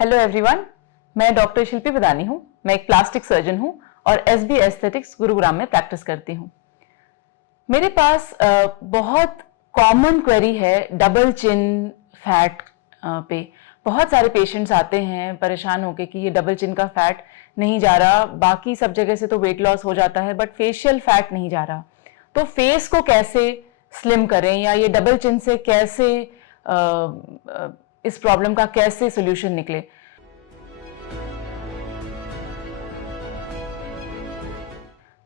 Hello everyone, मैं doctor शिल्पी बदानी हूँ। मैं एक प्लास्टिक सर्जन हूँ और एसबी एस्थेटिक्स गुरुग्राम में प्रैक्टिस करती हूँ। मेरे पास बहुत कॉमन क्वेरी है डबल चिन फैट पे। बहुत सारे पेशेंट्स आते हैं परेशान होके कि ये डबल चिन का फैट नहीं जा रहा, बाकी सब जगह से तो वेट लॉस हो जाता है बट फेशियल फैट नहीं जा रहा। तो फेस को कैसे स्लिम करें या ये डबल चिन से कैसे इस प्रॉब्लम का कैसे सोल्यूशन निकले।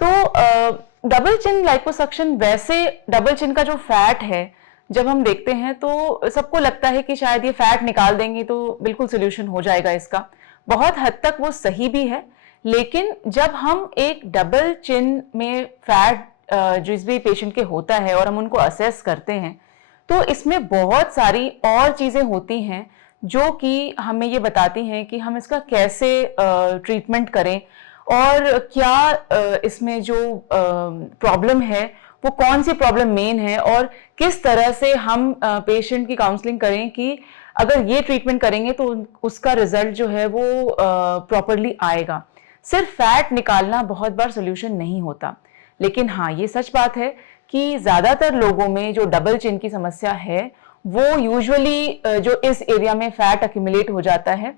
तो डबल चिन लाइपोसक्शन, वैसे डबल चिन का जो फैट है जब हम देखते हैं तो सबको लगता है कि शायद ये फैट निकाल देंगे तो बिल्कुल सोल्यूशन हो जाएगा इसका। बहुत हद तक वो सही भी है, लेकिन जब हम एक डबल चिन में फैट जिस भी पेशेंट के होता है और हम उनको असेस करते हैं तो इसमें बहुत सारी और चीजें होती हैं जो कि हमें ये बताती हैं कि हम इसका कैसे ट्रीटमेंट करें और क्या इसमें जो प्रॉब्लम है वो कौन सी प्रॉब्लम मेन है और किस तरह से हम पेशेंट की काउंसलिंग करें कि अगर ये ट्रीटमेंट करेंगे तो उसका रिजल्ट जो है वो प्रॉपरली आएगा। सिर्फ फैट निकालना बहुत बार सोल्यूशन नहीं होता, लेकिन हाँ ये सच बात है कि ज़्यादातर लोगों में जो डबल चिन की समस्या है वो यूजुअली जो इस एरिया में फैट अक्यूमुलेट हो जाता है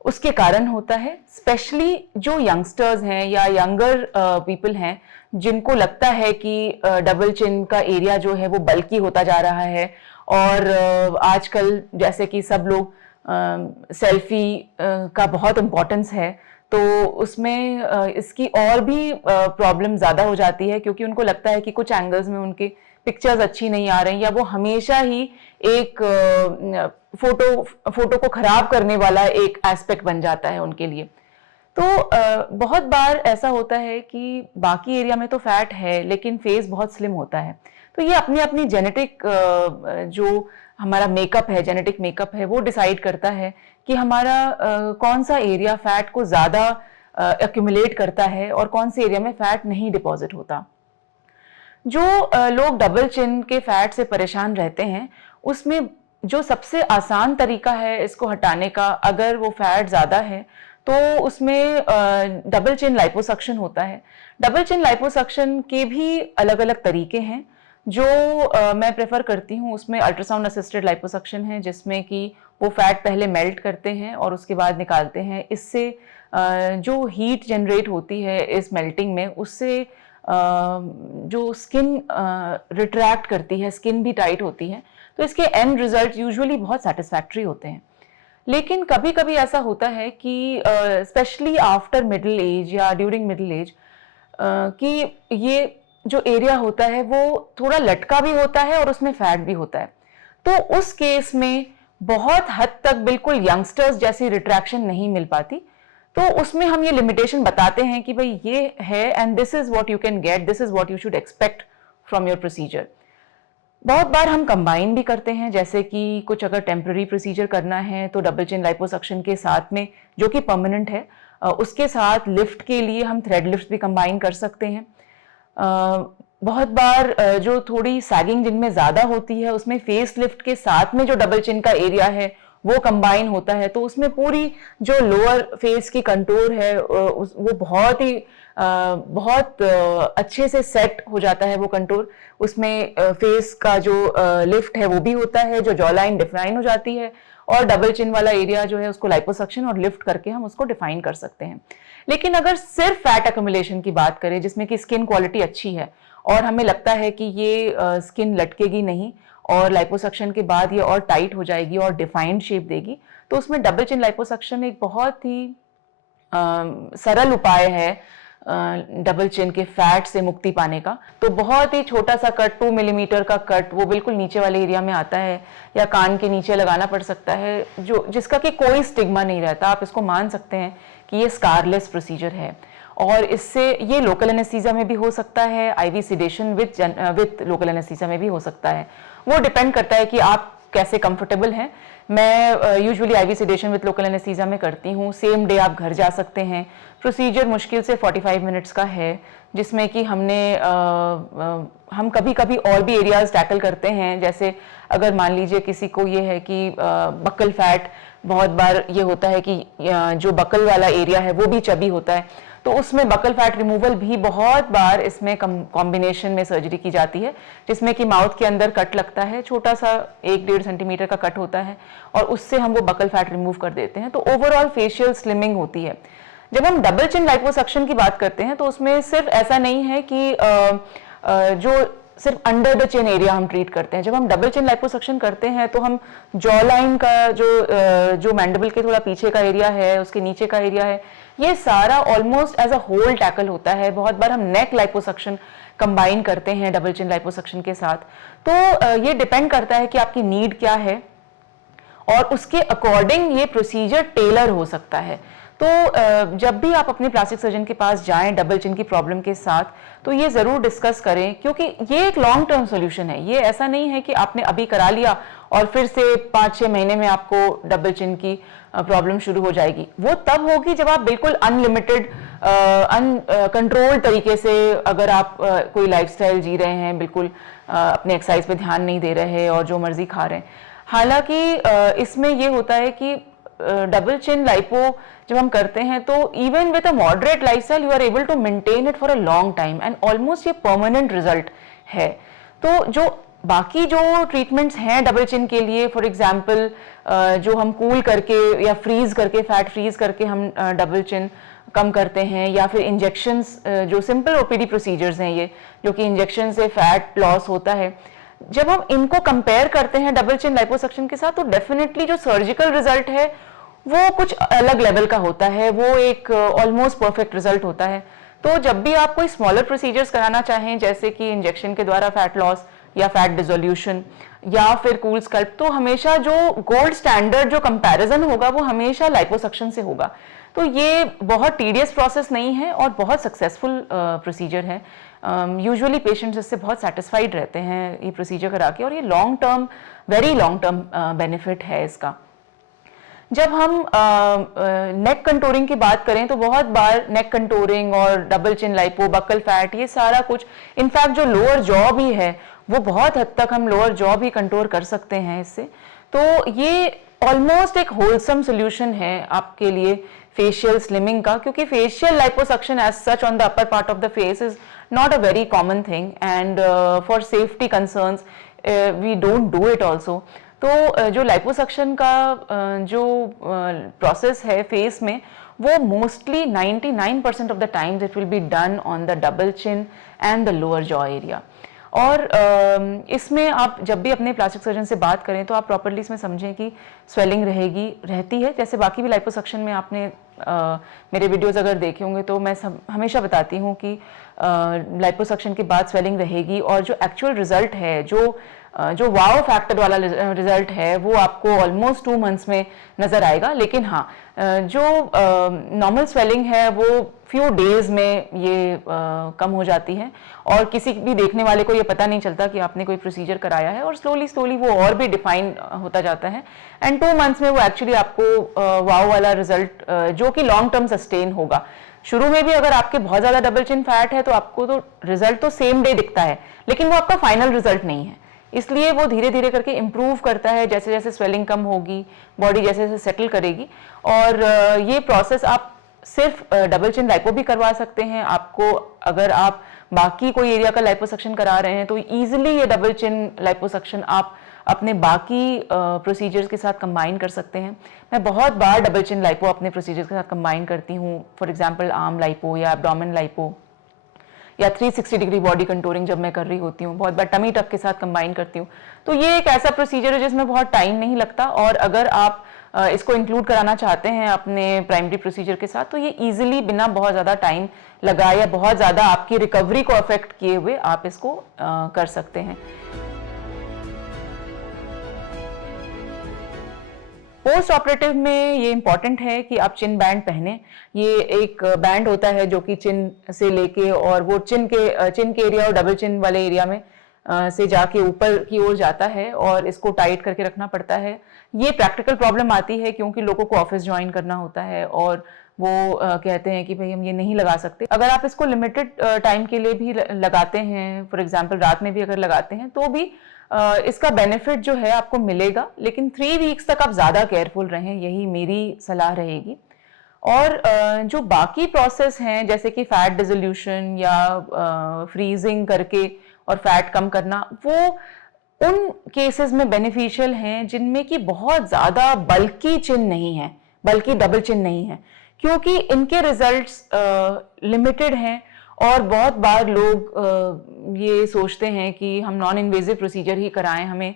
उसके कारण होता है। स्पेशली जो यंगस्टर्स हैं या यंगर पीपल हैं जिनको लगता है कि डबल चिन का एरिया जो है वो बल्की होता जा रहा है और आजकल जैसे कि सब लोग सेल्फी का बहुत इम्पोर्टेंस है तो उसमें इसकी और भी प्रॉब्लम ज़्यादा हो जाती है क्योंकि उनको लगता है कि कुछ एंगल्स में उनकी पिक्चर्स अच्छी नहीं आ रही या वो हमेशा ही एक फोटो को खराब करने वाला एक एस्पेक्ट बन जाता है उनके लिए। तो बहुत बार ऐसा होता है कि बाकी एरिया में तो फैट है लेकिन फेस बहुत स्लिम होता है। तो ये अपनी अपनी जेनेटिक जो हमारा मेकअप है, जेनेटिक मेकअप है, वो डिसाइड करता है कि हमारा कौन सा एरिया फैट को ज़्यादा एक्यूमुलेट करता है और कौन से एरिया में फैट नहीं डिपॉजिट होता। जो लोग डबल चिन के फैट से परेशान रहते हैं उसमें जो सबसे आसान तरीका है इसको हटाने का, अगर वो फैट ज़्यादा है तो उसमें डबल चिन लाइपोसक्शन होता है। डबल चिन लाइपोसक्शन के भी अलग अलग तरीके हैं। जो मैं प्रेफर करती हूँ उसमें अल्ट्रासाउंड असिस्टेड लाइपोसक्शन है जिसमें कि वो फैट पहले मेल्ट करते हैं और उसके बाद निकालते हैं। इससे जो हीट जनरेट होती है इस मेल्टिंग में उससे जो स्किन रिट्रैक्ट करती है, स्किन भी टाइट होती है, तो इसके एंड रिजल्ट यूजुअली बहुत सेटिस्फैक्ट्री होते हैं। लेकिन कभी कभी ऐसा होता है कि स्पेशली आफ्टर मिडिल एज या ड्यूरिंग मिडिल एज कि ये जो एरिया होता है वो थोड़ा लटका भी होता है और उसमें फैट भी होता है। तो उस केस में बहुत हद तक बिल्कुल यंगस्टर्स जैसी रिट्रैक्शन नहीं मिल पाती। तो उसमें हम ये लिमिटेशन बताते हैं कि भाई ये है and this is what you can get, this is what you should expect from your procedure. बहुत बार हम कंबाइन भी करते हैं, जैसे कि कुछ अगर टेम्पररी प्रोसीजर करना है तो डबल चिन लाइपोसक्शन के साथ में जो कि परमानेंट है उसके साथ लिफ्ट के लिए हम थ्रेड लिफ्ट भी कंबाइन कर सकते हैं। बहुत बार जो थोड़ी सैगिंग जिनमें ज़्यादा होती है उसमें फेस लिफ्ट के साथ में जो डबल चिन का एरिया है वो कंबाइन होता है, तो उसमें पूरी जो लोअर फेस की कंटूर है वो बहुत अच्छे से सेट हो जाता है वो कंटूर। उसमें फेस का जो लिफ्ट है वो भी होता है, जो जॉ लाइन डिफाइन हो जाती है और डबल चिन वाला एरिया जो है उसको लाइपोसक्शन और लिफ्ट करके हम उसको डिफाइन कर सकते हैं। लेकिन अगर सिर्फ फैट अक्यूमुलेशन की बात करें जिसमें कि स्किन क्वालिटी अच्छी है और हमें लगता है कि ये स्किन लटकेगी नहीं और लाइपोसक्शन के बाद ये और टाइट हो जाएगी और डिफाइंड शेप देगी, तो उसमें डबल चिन लाइपोसक्शन एक बहुत ही सरल उपाय है डबल चिन के फैट से मुक्ति पाने का। तो बहुत ही छोटा सा कट, 2 मिलीमीटर का कट, वो बिल्कुल नीचे वाले एरिया में आता है या कान के नीचे लगाना पड़ सकता है, जो जिसका कि कोई स्टिग्मा नहीं रहता। आप इसको मान सकते हैं कि ये स्कारलेस प्रोसीजर है और इससे ये लोकल एनेस्थीसिया में भी हो सकता है, IV sedation with local anaesthesia में भी हो सकता है। वो डिपेंड करता है कि आप कैसे कंफर्टेबल हैं। मैं usually IV sedation with local anaesthesia में करती हूँ। सेम डे आप घर जा सकते हैं। प्रोसीजर मुश्किल से 45 मिनट्स का है जिसमें कि हम कभी कभी और भी एरियाज टैकल करते हैं। जैसे अगर मान लीजिए किसी को ये है कि बक्कल फैट बहुत बार ये होता है कि जो बकल वाला एरिया है वो भी चबी होता है, तो उसमें बकल फैट रिमूवल भी बहुत बार इसमें कॉम्बिनेशन में सर्जरी की जाती है, जिसमें कि माउथ के अंदर कट लगता है, छोटा सा 1-1.5 सेंटीमीटर का कट होता है और उससे हम वो बकल फैट रिमूव कर देते हैं। तो ओवरऑल फेशियल स्लिमिंग होती है। जब हम डबल चिन लाइपोसक्शन की बात करते हैं तो उसमें सिर्फ ऐसा नहीं है कि जो सिर्फ अंडर द चिन एरिया हम ट्रीट करते हैं। जब हम डबल चिन लाइपोसक्शन करते हैं तो हम जॉ लाइन का जो मैंडिबल के थोड़ा पीछे का एरिया है, उसके नीचे का एरिया है, ये सारा almost as a whole tackle होता है। बहुत बार हम नेक लाइपोसक्शन कंबाइन करते हैं डबल चिन लाइपोसक्शन के साथ। तो ये डिपेंड करता है कि आपकी नीड क्या है और उसके अकॉर्डिंग ये प्रोसीजर टेलर हो सकता है। तो जब भी आप अपने प्लास्टिक सर्जन के पास जाएं डबल चिन की प्रॉब्लम के साथ, तो ये ज़रूर डिस्कस करें, क्योंकि ये एक लॉन्ग टर्म सॉल्यूशन है। ये ऐसा नहीं है कि आपने अभी करा लिया और फिर से 5-6 महीने में आपको डबल चिन की प्रॉब्लम शुरू हो जाएगी। वो तब होगी जब आप बिल्कुल अनलिमिटेड अनकंट्रोल्ड तरीके से अगर आप कोई लाइफस्टाइल जी रहे हैं, बिल्कुल अपने एक्सरसाइज पे ध्यान नहीं दे रहे और जो मर्जी खा रहे हैं। हालांकि इसमें ये होता है कि डबल चिन लाइपो जब हम करते हैं तो even with a moderate lifestyle you are able to maintain it for a long time and almost ये परमानेंट रिजल्ट है। तो जो बाकी जो ट्रीटमेंट्स हैं डबल चिन के लिए, फॉर एग्जांपल जो हम कूल करके या फ्रीज करके, फैट फ्रीज करके हम डबल चिन कम करते हैं, या फिर इंजेक्शंस, जो सिंपल ओपीडी प्रोसीजर्स हैं ये, जो कि इंजेक्शन से फैट लॉस होता है, जब हम इनको कंपेयर करते हैं डबल चिन लाइपोसक्शन के साथ, तो डेफिनेटली जो सर्जिकल रिजल्ट है वो कुछ अलग लेवल का होता है, वो एक ऑलमोस्ट परफेक्ट रिजल्ट होता है। तो जब भी आप कोई स्मॉलर प्रोसीजर्स कराना चाहें, जैसे कि इंजेक्शन के द्वारा फैट लॉस या फैट डिसोल्यूशन या फिर कूल स्कल्प, तो हमेशा जो गोल्ड स्टैंडर्ड जो कंपैरिजन होगा वो हमेशा लाइपोसक्शन से होगा। तो ये बहुत टीडियस प्रोसेस नहीं है और बहुत सक्सेसफुल प्रोसीजर है। यूजुअली पेशेंट्स इससे बहुत सेटिस्फाइड रहते हैं ये प्रोसीजर करा के, और ये long term, very long term benefit है इसका। जब हम नेक कंटूरिंग की बात करें तो बहुत बार नेक कंटूरिंग और double chin lipo, buccal fat, ये सारा कुछ, इनफैक्ट जो लोअर जॉ भी है वो बहुत हद तक हम लोअर जॉ भी कंटूर कर सकते हैं इससे। तो ये ऑलमोस्ट एक होलसम सोल्यूशन है आपके लिए फेशियल स्लिमिंग का, क्योंकि facial liposuction as such on the upper part of the face is not a very common thing, and for safety concerns we don't do it also. तो जो liposuction का जो process है फेस में, वो mostly 99% of the times it will be done on the double chin and the lower jaw area. और इसमें आप जब भी अपने प्लास्टिक सर्जन से बात करें तो आप प्रॉपर्ली इसमें समझें कि स्वेलिंग रहती है, जैसे बाकी भी लाइपोसक्शन में आपने मेरे वीडियोस अगर देखे होंगे तो मैं हमेशा बताती हूँ कि लाइपोसक्शन के बाद स्वेलिंग रहेगी, और जो एक्चुअल रिजल्ट है, जो वाव फैक्टर वाला रिजल्ट है, वो आपको ऑलमोस्ट 2 मंथ्स में नजर आएगा। लेकिन हाँ, जो नॉर्मल स्वेलिंग है वो फ्यू डेज में ये कम हो जाती है, और किसी भी देखने वाले को ये पता नहीं चलता कि आपने कोई प्रोसीजर कराया है, और स्लोली वो और भी डिफाइन होता जाता है, एंड 2 मंथ्स में वो एक्चुअली आपको वाव वाला रिजल्ट जो कि लॉन्ग टर्म सस्टेन होगा। शुरू में भी अगर आपके बहुत ज्यादा डबल चिन फैट है तो आपको तो रिजल्ट तो सेम डे दिखता है, लेकिन वो आपका फाइनल रिजल्ट नहीं है, इसलिए वो धीरे धीरे करके इम्प्रूव करता है जैसे जैसे स्वेलिंग कम होगी, बॉडी जैसे जैसे सेटल करेगी। और ये प्रोसेस आप सिर्फ डबल चिन लाइपो भी करवा सकते हैं। आपको अगर आप बाकी कोई एरिया का लाइपोसक्शन करा रहे हैं तो इजीली ये डबल चिन लाइपोसक्शन आप अपने बाकी प्रोसीजर्स के साथ कंबाइन कर सकते हैं। मैं बहुत बार डबल चिन लाइपो अपने प्रोसीजर्स के साथ कंबाइन करती हूँ, फॉर एग्जांपल आर्म लाइपो या एब्डोमेन लाइपो, या 360 डिग्री बॉडी कंटूरिंग जब मैं कर रही होती हूँ, बहुत बार टमी टक के साथ कंबाइन करती हूँ। तो ये एक ऐसा प्रोसीजर है जिसमें बहुत टाइम नहीं लगता, और अगर आप इसको इंक्लूड कराना चाहते हैं अपने प्राइमरी प्रोसीजर के साथ तो ये इजीली बिना बहुत ज़्यादा टाइम लगाए या बहुत ज़्यादा आपकी रिकवरी को अफेक्ट किए हुए आप इसको कर सकते हैं। पोस्ट ऑपरेटिव में ये इंपॉर्टेंट है कि आप चिन बैंड पहने। ये एक बैंड होता है जो कि चिन से लेके और वो चिन के एरिया और डबल चिन वाले एरिया में से जाके ऊपर की ओर जाता है, और इसको टाइट करके रखना पड़ता है। ये प्रैक्टिकल प्रॉब्लम आती है क्योंकि लोगों को ऑफिस ज्वाइन करना होता है और वो कहते हैं कि भाई हम ये नहीं लगा सकते। अगर आप इसको लिमिटेड टाइम के लिए भी लगाते हैं, फॉर एग्जांपल रात में भी अगर लगाते हैं, तो भी इसका बेनिफिट जो है आपको मिलेगा, लेकिन 3 वीक्स तक आप ज़्यादा केयरफुल रहें, यही मेरी सलाह रहेगी। और जो बाकी प्रोसेस हैं जैसे कि फैट डिसोल्यूशन या फ्रीजिंग करके और फैट कम करना, वो उन केसेस में बेनिफिशियल हैं जिनमें कि बहुत ज़्यादा बल्कि चिन नहीं है, बल्कि डबल चिन नहीं है, क्योंकि इनके रिजल्ट्स लिमिटेड हैं। और बहुत बार लोग ये सोचते हैं कि हम नॉन इन्वेजिव प्रोसीजर ही कराएं, हमें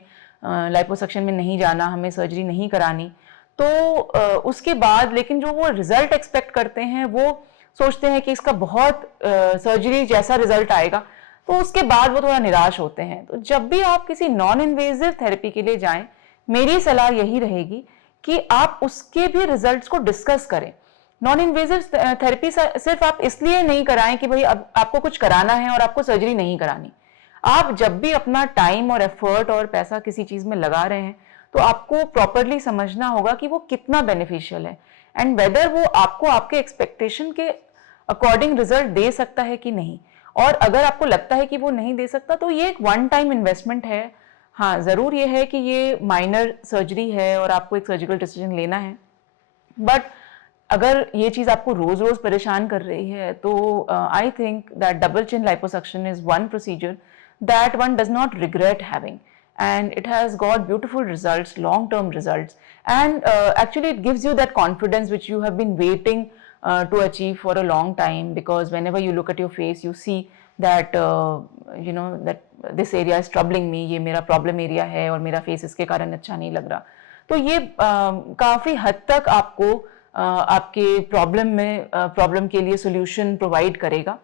लाइपोसक्शन में नहीं जाना, हमें सर्जरी नहीं करानी। तो उसके बाद लेकिन जो वो रिजल्ट एक्सपेक्ट करते हैं वो सोचते हैं कि इसका बहुत सर्जरी जैसा रिजल्ट आएगा, तो उसके बाद वो थोड़ा निराश होते हैं। तो जब भी आप किसी नॉन इन्वेजिव थेरेपी के लिए जाएं, मेरी सलाह यही रहेगी कि आप उसके भी रिजल्ट्स को डिस्कस करें। नॉन इन्वेजिव थेरेपी सिर्फ आप इसलिए नहीं कराएं कि भाई अब आपको कुछ कराना है और आपको सर्जरी नहीं करानी। आप जब भी अपना टाइम और एफर्ट और पैसा किसी चीज में लगा रहे हैं, तो आपको प्रॉपरली समझना होगा कि वो कितना बेनिफिशियल है एंड वेदर वो आपको आपके एक्सपेक्टेशन के अकॉर्डिंग रिजल्ट दे सकता है कि नहीं। और अगर आपको लगता है कि वो नहीं दे सकता, तो ये एक वन टाइम इन्वेस्टमेंट है। हाँ, जरूर ये है कि ये माइनर सर्जरी है और आपको एक सर्जिकल डिसीजन लेना है, बट अगर ये चीज आपको रोज रोज परेशान कर रही है, तो I think that double chin liposuction is one procedure that one does not regret having, and it has got beautiful results, long term results, and actually it gives you that confidence which you have been waiting to achieve for a long time, because whenever you look at your face you see that you know that this area is troubling me, ये मेरा problem area है और मेरा face इसके कारण अच्छा नहीं लग रहा। तो ये काफ़ी हद तक आपको आपके प्रॉब्लम के लिए सोल्यूशन प्रोवाइड करेगा।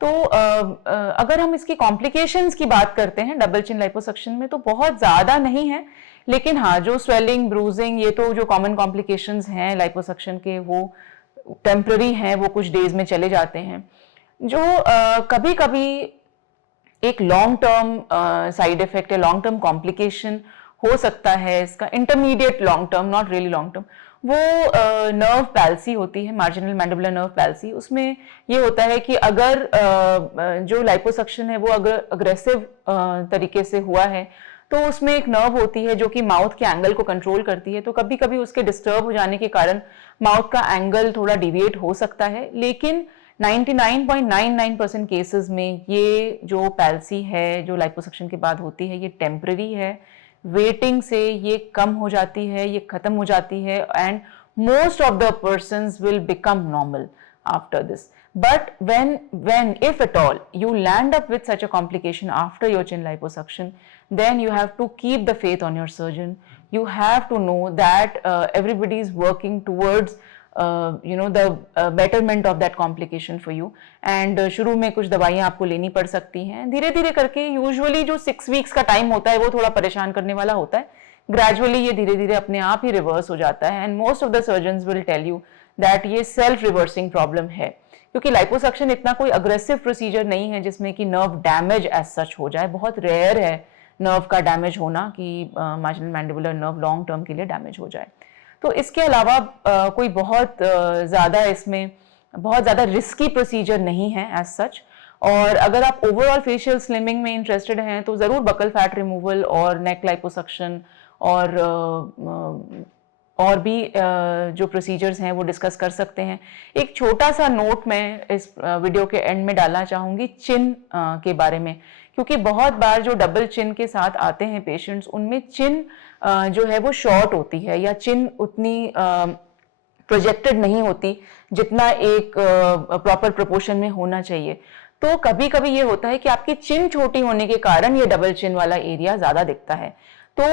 तो अगर हम इसकी कॉम्प्लिकेशंस की बात करते हैं डबल चिन लाइपोसक्शन में, तो बहुत ज़्यादा नहीं है, लेकिन हाँ, जो स्वेलिंग, ब्रूजिंग, ये तो जो कॉमन कॉम्प्लिकेशंस हैं लाइपोसक्शन के, वो टेम्पररी हैं, वो कुछ डेज में चले जाते हैं। जो कभी कभी एक लॉन्ग टर्म साइड इफेक्ट या लॉन्ग टर्म कॉम्प्लिकेशन हो सकता है इसका, intermediate long term, not really long term, वो नर्व पैल्सी होती है, मार्जिनल मैंडिबुलर नर्व पैल्सी। उसमें ये होता है कि अगर जो लाइपोसक्शन है वो अगर अग्रेसिव तरीके से हुआ है, तो उसमें एक नर्व होती है जो कि माउथ के एंगल को कंट्रोल करती है। तो कभी कभी उसके डिस्टर्ब हो जाने के कारण माउथ का एंगल थोड़ा डिविएट हो सकता है, लेकिन 99.99% केसेस में ये जो पैल्सी है जो लाइपोसक्शन के बाद होती है, ये टेम्पररी है, वेटिंग से ये कम हो जाती है, ये खत्म हो जाती है, and most of the persons will become normal after this. But when if at all you land up with such a complication after your chin liposuction, then you have to keep the faith on your surgeon. You have to know that everybody is working towards the betterment of that complication for you. And शुरू में कुछ दवाइयाँ आपको लेनी पड़ सकती हैं, धीरे धीरे करके। यूजुअली जो 6 वीक्स का टाइम होता है वो थोड़ा परेशान करने वाला होता है, ग्रेजुअली ये धीरे धीरे अपने आप ही रिवर्स हो जाता है। And most of the surgeons will tell you that ये सेल्फ रिवर्सिंग प्रॉब्लम है, क्योंकि लाइपोसक्शन इतना कोई अग्रेसिव प्रोसीजर नहीं है जिसमें कि नर्व डैमेज एज सच हो जाए। बहुत रेयर है नर्व का डैमेज होना कि marginal mandibular nerve long term के लिए डैमेज हो जाए। तो इसके अलावा कोई बहुत ज़्यादा इसमें बहुत ज़्यादा रिस्की प्रोसीजर नहीं है एज सच। और अगर आप ओवरऑल फेशियल स्लिमिंग में इंटरेस्टेड हैं, तो ज़रूर बकल फैट रिमूवल और नेक लाइपोसक्शन और भी जो प्रोसीजर्स हैं वो डिस्कस कर सकते हैं। एक छोटा सा नोट मैं इस वीडियो के एंड में डालना चाहूँगी चिन के बारे में, क्योंकि बहुत बार जो डबल चिन के साथ आते हैं पेशेंट्स, उनमें चिन जो है वो शॉर्ट होती है या चिन उतनी प्रोजेक्टेड नहीं होती जितना एक प्रॉपर प्रोपोर्शन में होना चाहिए। तो कभी कभी ये होता है कि आपकी चिन छोटी होने के कारण ये डबल चिन वाला एरिया ज़्यादा दिखता है। तो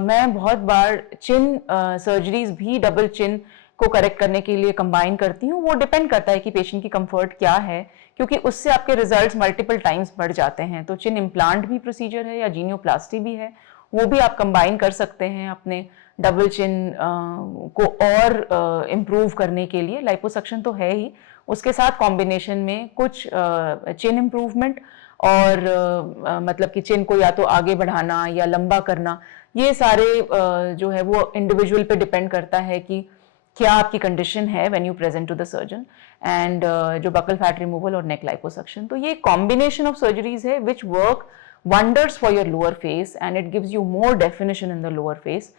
मैं बहुत बार चिन सर्जरीज भी डबल चिन को करेक्ट करने के लिए कंबाइन करती हूँ। वो डिपेंड करता है कि पेशेंट की कंफर्ट क्या है, क्योंकि उससे आपके रिजल्ट्स मल्टीपल टाइम्स बढ़ जाते हैं। तो चिन इम्प्लांट भी प्रोसीजर है या जीनियोप्लास्टी भी है, वो भी आप कंबाइन कर सकते हैं अपने डबल चिन को और इम्प्रूव करने के लिए। लाइपोसक्शन तो है ही, उसके साथ कॉम्बिनेशन में कुछ चिन इम्प्रूवमेंट और मतलब कि चिन को या तो आगे बढ़ाना या लंबा करना, ये सारे जो है वो इंडिविजुअल पे डिपेंड करता है कि क्या आपकी कंडीशन है when you present to the surgeon. And जो बकल फैट रिमूवल और नेक लाइपोसक्शन, तो ये कॉम्बिनेशन ऑफ सर्जरीज है which work wonders for your lower face, and it gives you more definition in the lower face.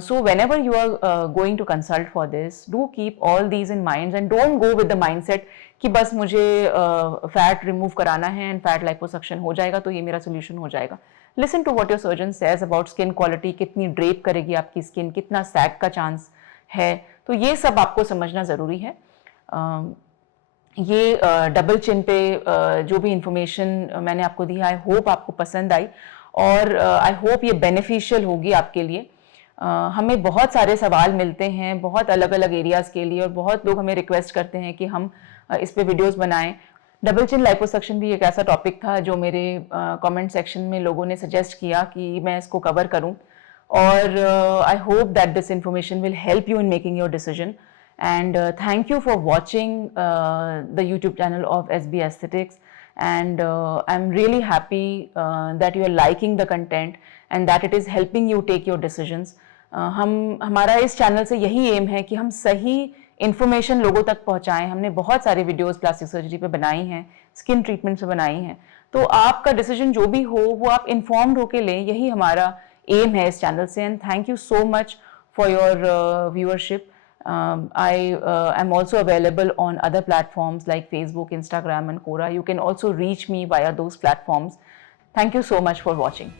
So whenever you are going to consult for this, do keep all these in mind and don't go with the mindset कि बस मुझे fat remove कराना है and fat liposuction हो जाएगा तो ये मेरा सोल्यूशन हो जाएगा. Listen to what your surgeon says about skin quality, कितनी ड्रेप करेगी आपकी स्किन, कितना सैग का चांस है, तो ये सब आपको समझना ज़रूरी है. ये डबल चिन पे जो भी इंफॉर्मेशन मैंने आपको दी है, आई होप आपको पसंद आई और आई होप ये बेनिफिशियल होगी आपके लिए. हमें बहुत सारे सवाल मिलते हैं बहुत अलग अलग एरियाज़ के लिए और बहुत लोग हमें रिक्वेस्ट करते हैं कि हम इस पे वीडियोस बनाएं. डबल चिन लाइपोसक्शन भी एक ऐसा टॉपिक था जो मेरे कमेंट सेक्शन में लोगों ने सजेस्ट किया कि मैं इसको कवर करूं और I hope that this information will help you in making your decision. And thank you for watching the YouTube channel of SB Aesthetics, and I'm really happy that you are liking the content and that it is helping you take your decisions. हमारा इस channel से यही M है कि हम सही information लोगों तक पहुंचाएं. हमने बहुत सारे वीडियोस प्लास्टिक सर्जरी पे बनाई हैं, स्किन ट्रीटमेंट पे बनाई हैं, तो आपका डिसीजन जो भी हो वो आप इन्फॉर्म्ड होके लें, यही हमारा एम है इस चैनल से. And thank you so much for your viewership. I am also available on other platforms like Facebook, Instagram and Quora. You can also reach me via those platforms. Thank you so much for watching.